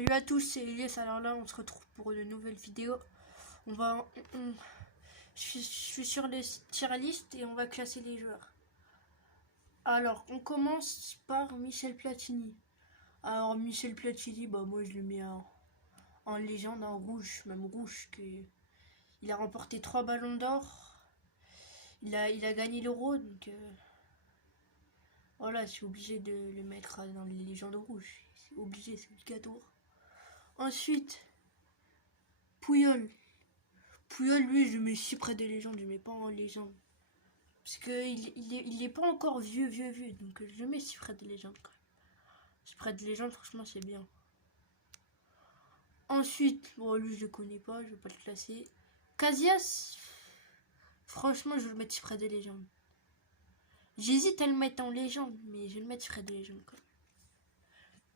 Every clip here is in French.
Salut à tous, c'est Elias. Alors là, on se retrouve pour une nouvelle vidéo. On va, je suis sur les tier list et on va classer les joueurs. Alors, on commence par Michel Platini. Alors, Michel Platini, bah moi je le mets en légende, en rouge, même rouge. Il a remporté 3 ballons d'or. Il a gagné l'Euro, donc voilà, je suis obligé de le mettre dans les légendes rouges. C'est obligé, c'est obligatoire. Ensuite, Puyol. Puyol, lui, je le mets si près des légendes, je le mets pas en légende. Parce qu'il est pas encore vieux. Donc je le mets si près des légendes quand même. Si près des légendes, franchement, c'est bien. Ensuite, bon, lui, je le connais pas, je vais pas le classer. Casillas, franchement, je vais le mettre si près des légendes. J'hésite à le mettre en légende, mais je vais le mettre si près des légendes quand même.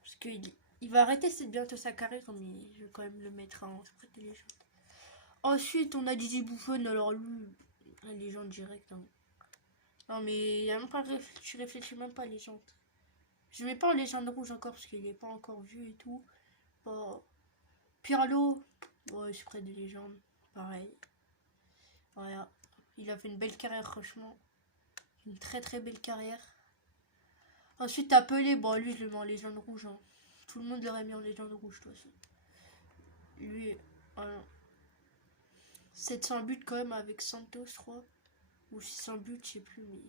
Parce qu'il va arrêter, c'est bientôt sa carrière, mais je vais quand même le mettre en si près des légendes. Ensuite, on a Didi Buffon, alors lui, la légende directe. Hein. Non, mais même pas tu réfléchis même pas à légende. Je mets pas en légende rouge encore parce qu'il est pas encore vieux et tout. Pas... Pirlo, ouais, c'est près des légendes. Pareil. Voilà. Il a fait une belle carrière, franchement. Une très très belle carrière. Ensuite, Pelé, bon, lui, je le mets en légende rouge. Hein. Tout le monde l'aurait mis en légende rouge, de toute façon. Lui, voilà. 700 buts quand même avec Santos, je crois. Ou 600 buts, je sais plus, mais.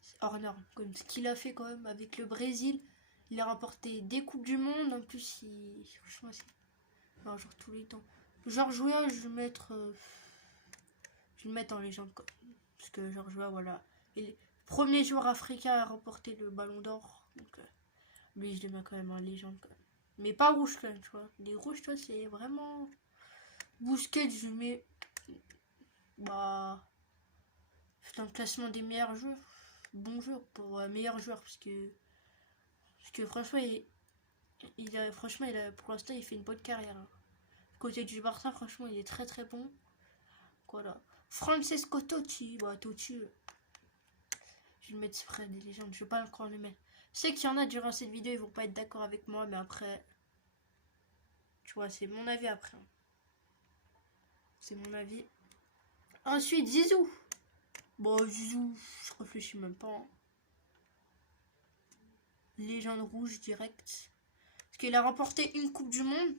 C'est hors norme. Comme ce qu'il a fait quand même avec le Brésil. Il a remporté des Coupes du Monde. En plus, franchement, c'est. Non, genre tous les temps. Georges Weah, je vais le mettre en légende quoi. Parce que Georges Weah, voilà. Et le premier joueur africain à remporter le ballon d'or. Donc, lui, je le mets quand même en légende quand même. Mais pas rouge quand même, tu vois. Les rouges, toi, c'est vraiment. Busquets, je mets. Bah. Dans le classement des meilleurs joueurs. Bon joueur pour meilleur joueur. Parce que franchement, pour l'instant, il fait une bonne carrière. Hein. Côté du Barça, franchement, il est très très bon. Voilà. Francesco Totti, bah Totti, je vais le mettre près des légendes, je vais pas encore le mettre. Je sais qu'il y en a durant cette vidéo, ils vont pas être d'accord avec moi, mais après, tu vois, c'est mon avis après. C'est mon avis. Ensuite, Zizou. Bon, Zizou, je réfléchis même pas. Hein. Légende rouge direct. Parce qu'il a remporté une Coupe du Monde.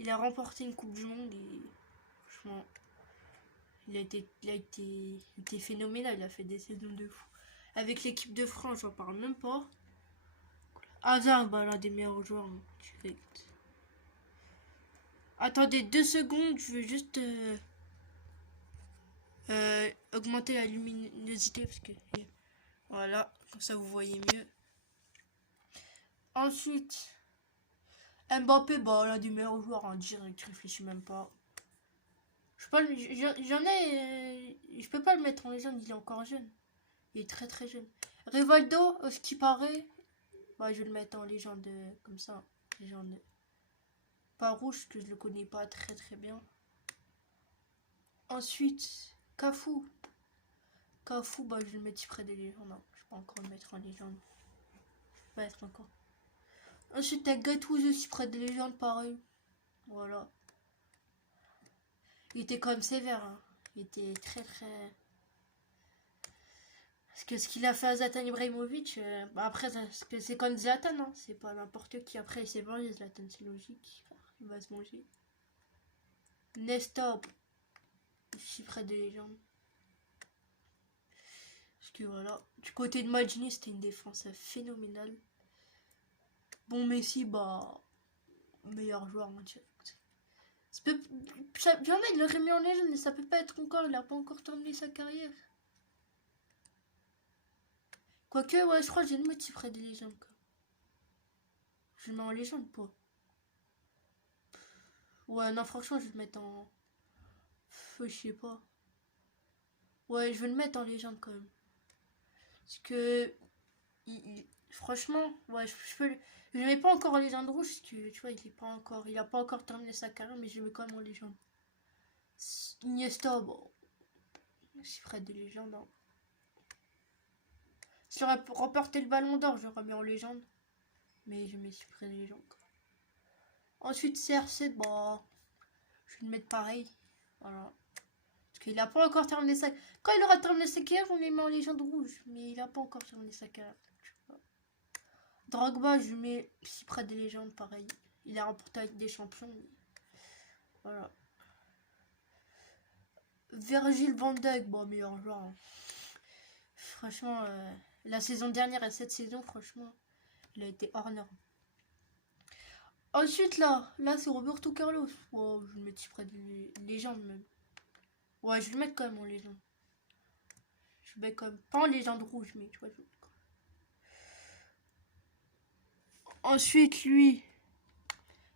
Il a remporté une Coupe du Monde et franchement, il a été phénoménal. Il a fait des saisons de fou. Avec l'équipe de France, j'en parle même pas. Hazard, bah l'un des meilleurs joueurs hein, direct. Attendez 2 secondes, je vais juste augmenter la luminosité parce que voilà, comme ça vous voyez mieux. Ensuite, Mbappé, bah l'un des meilleurs joueurs en direct, je réfléchis même pas. J'en ai, je peux pas le mettre en légende, il est encore jeune. Il est très très jeune. Rivaldo, ce qui paraît, bah je vais le mettre en légende comme ça, légende. Pas rouge, que je le connais pas très très bien. Ensuite, Cafu. Cafu, bah je vais le mettre près des légendes. Non, je vais pas encore le mettre en légende. Je vais pas être encore. Ensuite, t'as Gattuso aussi près des légendes, pareil. Voilà. Il était quand même sévère. Hein. Il était très très. Parce que ce qu'il a fait à Zlatan Ibrahimovic, bah après, c'est comme Zlatan, hein. C'est pas n'importe qui. Après, il s'est vengé, Zlatan, c'est logique. Il va se manger. Nesta, aussi près des légendes. Parce que voilà. Du côté de Maldini, c'était une défense phénoménale. Bon, Messi, bah. Meilleur joueur en direct. Il y en a, il l'aurait mis en légende, mais ça peut pas être encore. Il a pas encore terminé sa carrière. Quoique, ouais, je crois que j'ai le mettre près des légendes. Quoi. Je le mets en légende, pas. Ouais, non, franchement, je vais le mettre en. Je sais pas. Ouais, je vais le mettre en légende quand même. Parce que. Franchement, ouais, je peux. Je le mets pas encore en légende rouge parce que tu vois, il a pas encore terminé sa carrière, mais je le mets quand même en légende. Iniesta, bon. C'est près des légendes. Hein. Si j'aurais remporté le ballon d'or, j'aurais mis en légende. Mais je mets si près des légendes. Ensuite, CR7, bon, je vais le mettre pareil. Voilà. Parce qu'il n'a pas encore terminé sa... Quand il aura terminé sa carrière, on les met en légende rouge. Mais il n'a pas encore terminé sa carrière. Drogba, je mets si près des légendes, pareil. Il a remporté avec des champions. Mais... Voilà. Virgil van Dijk, bon, meilleur joueur. Hein. Franchement, la saison dernière et cette saison, franchement, il a été hors norme. Ensuite, là c'est Roberto Carlos. Oh, je vais le mettre si près des légendes, même. Ouais, je vais le mettre quand même en légende. Je vais quand même pas en légende rouge, mais tu vois. Ensuite, lui,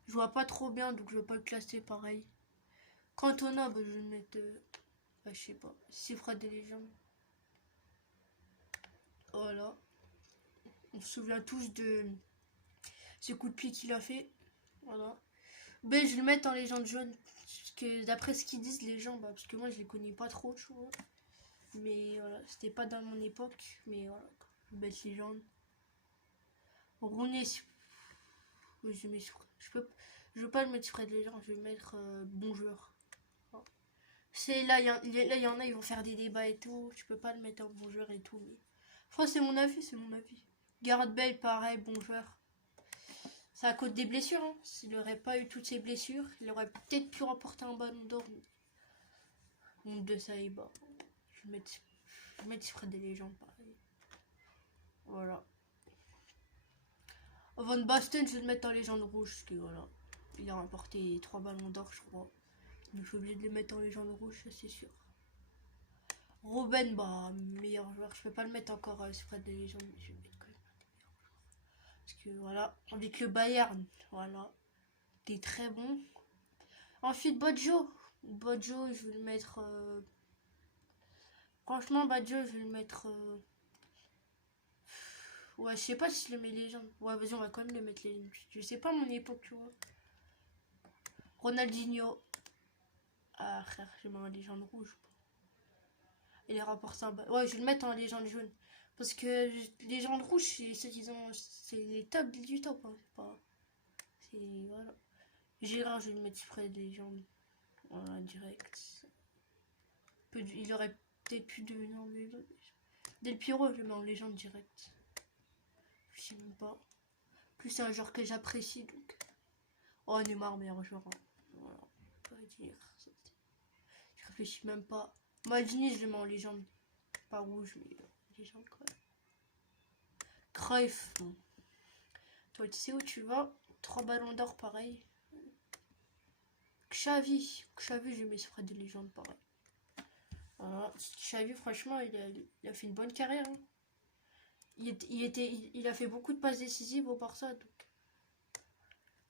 je vois pas trop bien, donc je vais pas le classer pareil. Cantona, bah, je vais le mettre, bah, je sais pas, si près des légendes. Voilà. On se souvient tous de ce coup de pied qu'il a fait. Voilà. Ben, je vais le mettre en légende jaune. Parce que d'après ce qu'ils disent, les gens, bah, parce que moi je les connais pas trop, tu vois. Mais voilà, c'était pas dans mon époque. Mais voilà, je vais mettre légende. Rooney, oui, je veux pas le mettre près de légende, je vais le mettre bon joueur. Voilà. C'est là, il y en a, ils vont faire des débats et tout. Tu peux pas le mettre en bon joueur et tout. Mais enfin, c'est mon avis, c'est mon avis. Gareth Bale, pareil, bon joueur. C'est à cause des blessures. Hein. S'il n'aurait pas eu toutes ces blessures, il aurait peut-être pu remporter un ballon d'or. Honte de ça, et bah, je vais mettre près des légendes, pareil. Voilà. Van Basten, je vais le mettre en légende rouge, parce que voilà, il a remporté 3 ballons d'or, je crois. Donc je suis obligé de le mettre en légende rouge, c'est sûr. Robben, bah, meilleur joueur. Je peux pas le mettre encore près des légendes, mais je vais le mettre quand même un des meilleurs joueurs. Parce que voilà, avec le Bayern, voilà, t'es très bon. Ensuite, Bojo, je vais le mettre. Franchement, Bojo, je vais le mettre. Ouais, je sais pas si je le mets légende. Ouais, vas-y, on va quand même le mettre légende. Je sais pas mon époque, tu vois. Ronaldinho. Ah, frère, je le mets en légende rouge. Il est remporté un. Ouais, je vais le mettre en légende jaune. Parce que légende rouge, c'est ceux qui ont. C'est les top du top. Hein. C'est pas. C'est. Voilà. Gérard, je vais le mettre près des légendes. Voilà, direct. Il aurait peut-être pu devenir en légende. Del Piero, je le mets en légende direct. Je sais même pas. Plus c'est un joueur que j'apprécie donc. Oh, Neymar, meilleur joueur. Hein. Voilà. On va dire. Je réfléchis même pas. Maldini, je le mets en légende. Pas rouge, mais légende quoi. Cruyff, bon. Toi, tu sais où tu vas? 3 ballons d'or, pareil. Xavi, je le mets sur des légendes, pareil. Voilà. Xavi, franchement, il a fait une bonne carrière. Hein. Il a fait beaucoup de passes décisives au Barça. Donc.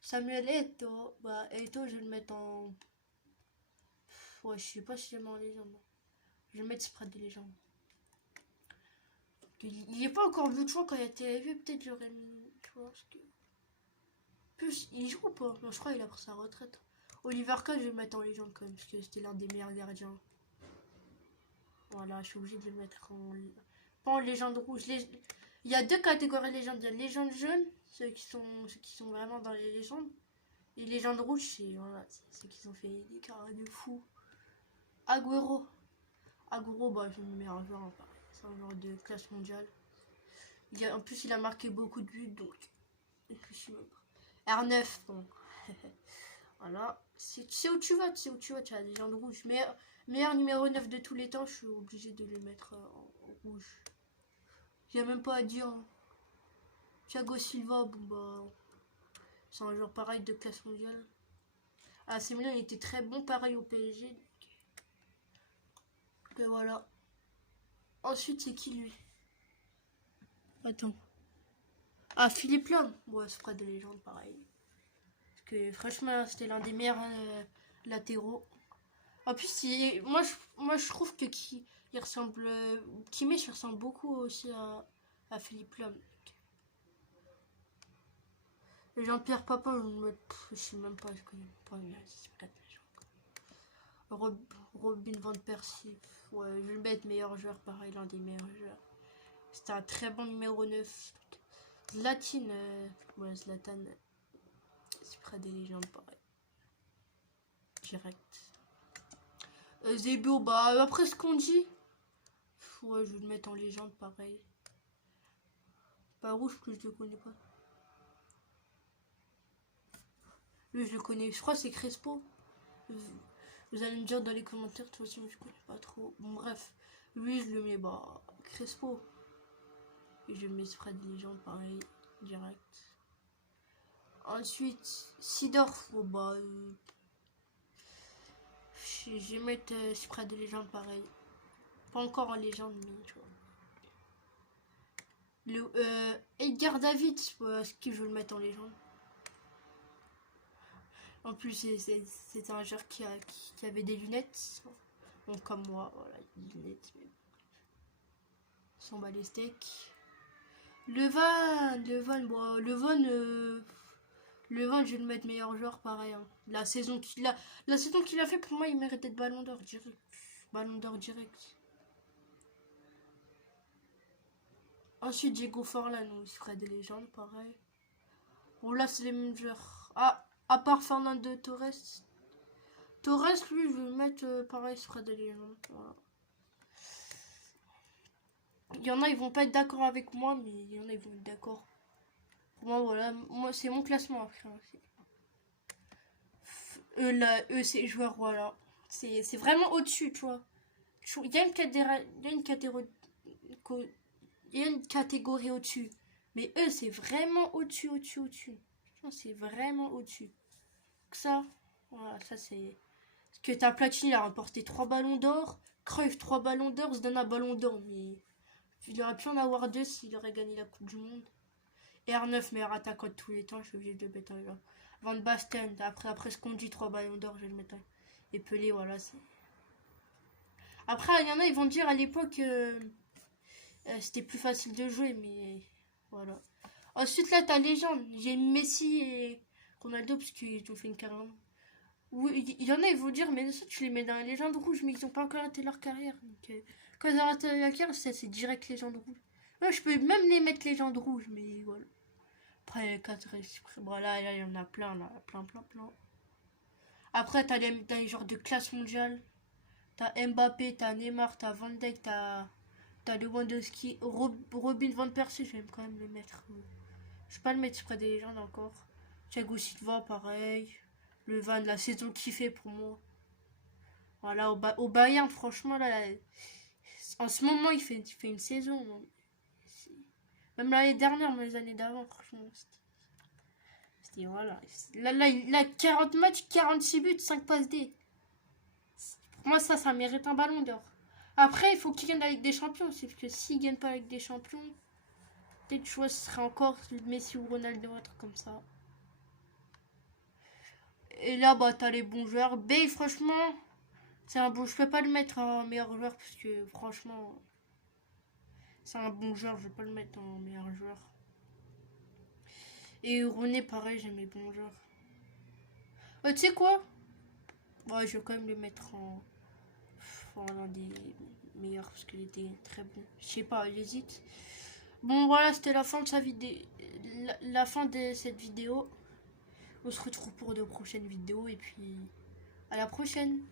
Samuel Eto'o, bah Eto'o, je vais le mettre en. Ouais, je sais pas si je le mets en légende. Je vais le mettre près des légendes. Il n'est pas encore vu, tu vois, quand il a été élevé, peut-être j'aurais mis. Tu vois, parce que. Plus, il joue ou pas? Non, je crois qu'il a pris sa retraite. Oliver Kahn, je vais le mettre en légende quand même, parce que c'était l'un des meilleurs gardiens. Voilà, je suis obligé de le mettre en. Pas en légende rouge. Il y a 2 catégories de légendes. Il y a légende jeune, ceux qui sont vraiment dans les légendes. Et légende rouge, c'est voilà, ceux qui ont fait des carrières de fou. Agüero, bah, c'est le meilleur joueur, hein, c'est un joueur de classe mondiale. En plus, il a marqué beaucoup de buts, donc. R9, bon. Voilà. Tu sais où tu vas, tu as la légende rouge. Meilleur numéro 9 de tous les temps, je suis obligé de le mettre en rouge. Il n'y a même pas à dire. Hein. Thiago Silva, bon bah. C'est un joueur pareil de classe mondiale. Ah, c'est Milan, il était très bon, pareil au PSG. Et voilà. Ensuite, c'est qui lui? Attends. Ah, Philippe Lam. Ouais, c'est près de légende, pareil. Parce que franchement, c'était l'un des meilleurs latéraux. En plus, moi, je trouve que il ressemble. Kimmich ressemble beaucoup aussi à Philippe Lam. Et Jean-Pierre Papin, je sais même pas, je connais pas. Robin Van Persie. Ouais, je vais le mettre meilleur joueur, pareil, l'un des meilleurs joueurs. C'était un très bon numéro 9. Zlatine, ouais, Zlatan, c'est près des légendes, pareil. Direct. Zebio, bah, après ce qu'on dit, ouais, je vais le mettre en légende, pareil. Pas rouge, que je le connais pas. Lui, je le connais, je crois que c'est Crespo. Vous allez me dire dans les commentaires, de toute façon, je connais pas trop. Bon, bref, lui, je le mets, bah, Crespo. Et je le mets Spread Légende, pareil, direct. Ensuite, Sidorf, oh, bah, je vais mettre Spread de Légende, pareil. Pas encore en légende, mais tu vois. Edgar David, ce que je veux le mettre en légende. En plus, c'est un joueur qui avait des lunettes. Bon, comme moi, voilà, des lunettes. Mais... S'en bat les steaks. Levan, bon, Levan, je vais le mettre meilleur joueur, pareil. Hein. La saison qu'il a fait, pour moi, il méritait de ballon d'or direct. Ballon d'or direct. Ensuite, Diego Forlan, il se ferait des légendes, pareil. Bon, là, c'est les mêmes joueurs. Ah, à part Fernando Torres. Torres, lui, je vais le mettre pareil, il se ferait des légendes. Voilà. Il y en a, ils vont pas être d'accord avec moi, mais il y en a, ils vont être d'accord. Pour moi, voilà, moi, c'est mon classement après. Ces joueurs, voilà. C'est vraiment au-dessus, tu vois. Il y a une catégorie au-dessus. Mais eux, c'est vraiment au-dessus. C'est vraiment au-dessus. Ça, voilà, ça c'est... Parce que ta Platini, il a remporté 3 ballons d'or. Cruyff, 3 ballons d'or. Zidane a ballon d'or. Mais il aurait pu en avoir 2 s'il aurait gagné la Coupe du Monde. Et R9, meilleur attaquant de tous les temps, je suis obligé de le mettre là. Van Basten, après ce qu'on dit, 3 ballons d'or, je vais le mettre. Et Pelé, voilà. Après, il y en a, ils vont dire à l'époque, c'était plus facile de jouer, mais voilà. Ensuite, là, t'as légende. J'ai Messi et Ronaldo, parce qu'ils ont fait une carrière. Oui, il y en a, ils vont dire, mais ça, tu les mets dans la légende rouge, mais ils n'ont pas encore arrêté leur carrière. Donc, quand ils ont arrêté leur carrière, c'est direct légende rouge. Ouais, je peux même les mettre légende rouge, mais voilà. Après, 4 voilà, là, il y en a plein, là. Plein. Après, t'as les genres de classe mondiale. T'as Mbappé, t'as Neymar, t'as Van Dijk, t'as Lewandowski, Robin Van Persie, je vais quand même le mettre. Je vais pas le mettre près des légendes encore. Thiago Silva, pareil. Le Van, la saison qu'il fait pour moi. Voilà, au Bayern, franchement, là, en ce moment, il fait une saison. Même l'année dernière, mais les années d'avant, franchement, c'était voilà. Là, il a 40 matchs, 46 buts, 5 passes D. Pour moi, ça mérite un ballon d'or. Après, il faut qu'il gagne la Ligue des Champions. C'est parce que s'il gagne pas la Ligue des Champions, peut-être que ce serait encore Messi ou Ronaldo, un truc comme ça. Et là, bah, t'as les bons joueurs. Bale, franchement, c'est un bon. Je peux pas le mettre en meilleur joueur parce que, franchement, c'est un bon joueur. Je vais pas le mettre en meilleur joueur. Et Rooney, pareil, j'aime les bons joueurs. Tu sais quoi? Ouais, je vais quand même le mettre en l'un des meilleurs parce qu'il était très bon. Je sais pas, j'hésite. Bon, voilà, c'était la fin de la fin de cette vidéo. On se retrouve pour de prochaines vidéos et puis à la prochaine.